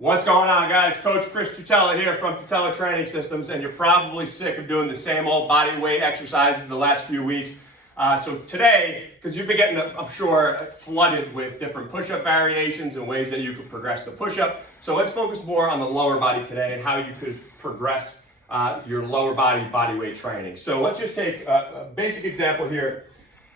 What's going on, guys? Coach Chris Tutela here from Tutela Training Systems, and you're probably sick of doing the same old body weight exercises the last few weeks. So today, because you've been getting, I'm sure, flooded with different push-up variations and ways that you could progress the push-up. So let's focus more on the lower body today and how you could progress your lower body weight training. So let's just take a basic example here.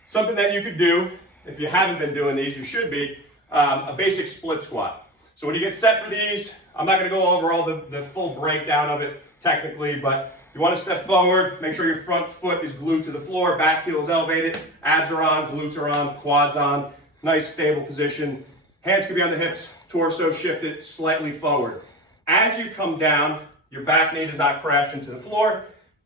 Something that you could do, if you haven't been doing these, you should be, a basic split squat. So when you get set for these, I'm not going to go over all the full breakdown of it technically, but you want to step forward, make sure your front foot is glued to the floor, back heel is elevated, abs are on, glutes are on, quads on, nice stable position. Hands can be on the hips, torso shifted slightly forward. As you come down, your back knee does not crash into the floor,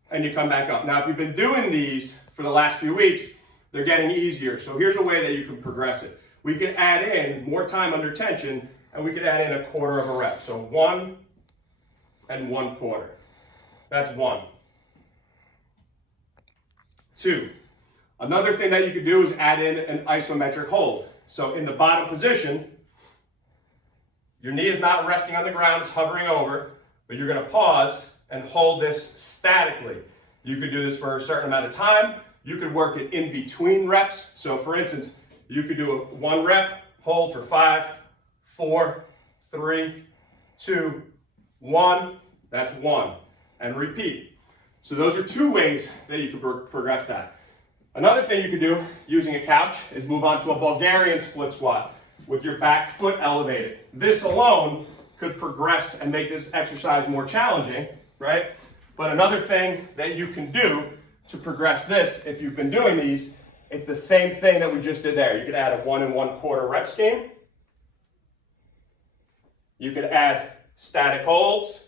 and you come back up. Now, if you've been doing these for the last few weeks, they're getting easier. So here's a way that you can progress it. We can add in more time under tension, and we could add in 1/4 of a rep. So 1 and 1/4. That's 1. 2. Another thing that you could do is add in an isometric hold. So in the bottom position, your knee is not resting on the ground, it's hovering over, but you're going to pause and hold this statically. You could do this for a certain amount of time. You could work it in between reps. So for instance, you could do 1 rep, hold for 5, 4, 3, 2, 1. That's 1. And repeat. So those are 2 ways that you can progress that. Another thing you can do using a couch is move on to a Bulgarian split squat with your back foot elevated. This alone could progress and make this exercise more challenging, right? But another thing that you can do to progress this, if you've been doing these, it's the same thing that we just did there. You could add a 1 and 1/4 rep scheme. You could add static holds.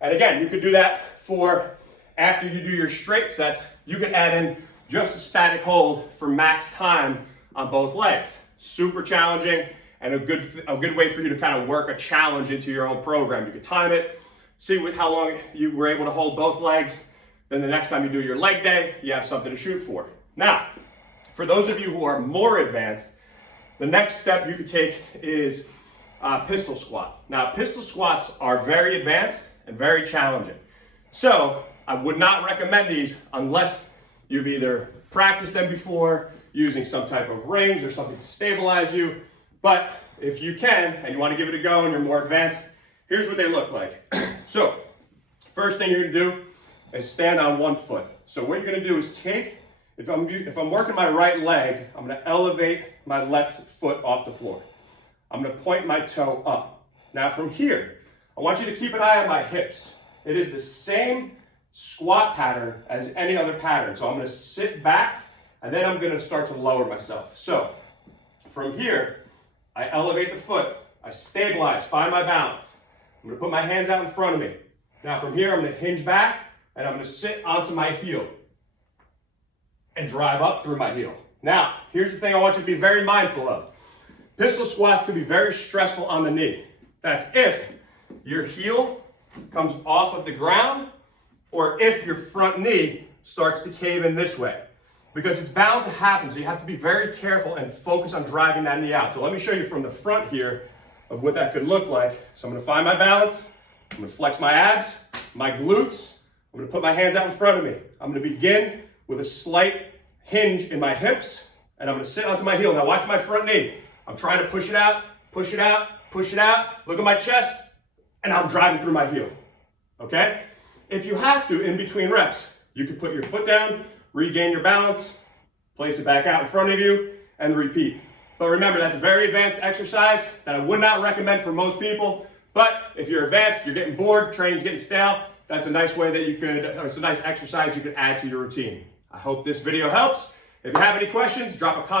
And again, you could do that for after you do your straight sets. You could add in just a static hold for max time on both legs. Super challenging and a good way for you to kind of work a challenge into your own program. You could time it, see with how long you were able to hold both legs. Then the next time you do your leg day, you have something to shoot for. Now, for those of you who are more advanced, the next step you could take is pistol squat. Now, pistol squats are very advanced and very challenging. So I would not recommend these unless you've either practiced them before using some type of rings or something to stabilize you. But if you can and you want to give it a go and you're more advanced, here's what they look like. So first thing you're going to do is stand on 1 foot. So what you're going to do is take, if I'm working my right leg, I'm going to elevate my left foot off the floor. I'm going to point my toe up. Now from here, I want you to keep an eye on my hips. It is the same squat pattern as any other pattern. So I'm going to sit back and then I'm going to start to lower myself. So from here, I elevate the foot, I stabilize, find my balance. I'm going to put my hands out in front of me. Now from here, I'm going to hinge back and I'm going to sit onto my heel and drive up through my heel. Now, here's the thing I want you to be very mindful of. Pistol squats can be very stressful on the knee. That's if your heel comes off of the ground or if your front knee starts to cave in this way, because it's bound to happen. So you have to be very careful and focus on driving that knee out. So let me show you from the front here of what that could look like. So I'm going to find my balance. I'm going to flex my abs, my glutes. I'm going to put my hands out in front of me. I'm going to begin with a slight hinge in my hips, and I'm going to sit onto my heel. Now watch my front knee. I'm trying to push it out, push it out, push it out. Look at my chest, and I'm driving through my heel, okay? If you have to, in between reps, you can put your foot down, regain your balance, place it back out in front of you, and repeat. But remember, that's a very advanced exercise that I would not recommend for most people. But if you're advanced, you're getting bored, training's getting stale, that's a nice way that you could, it's a nice exercise you could add to your routine. I hope this video helps. If you have any questions, drop a comment.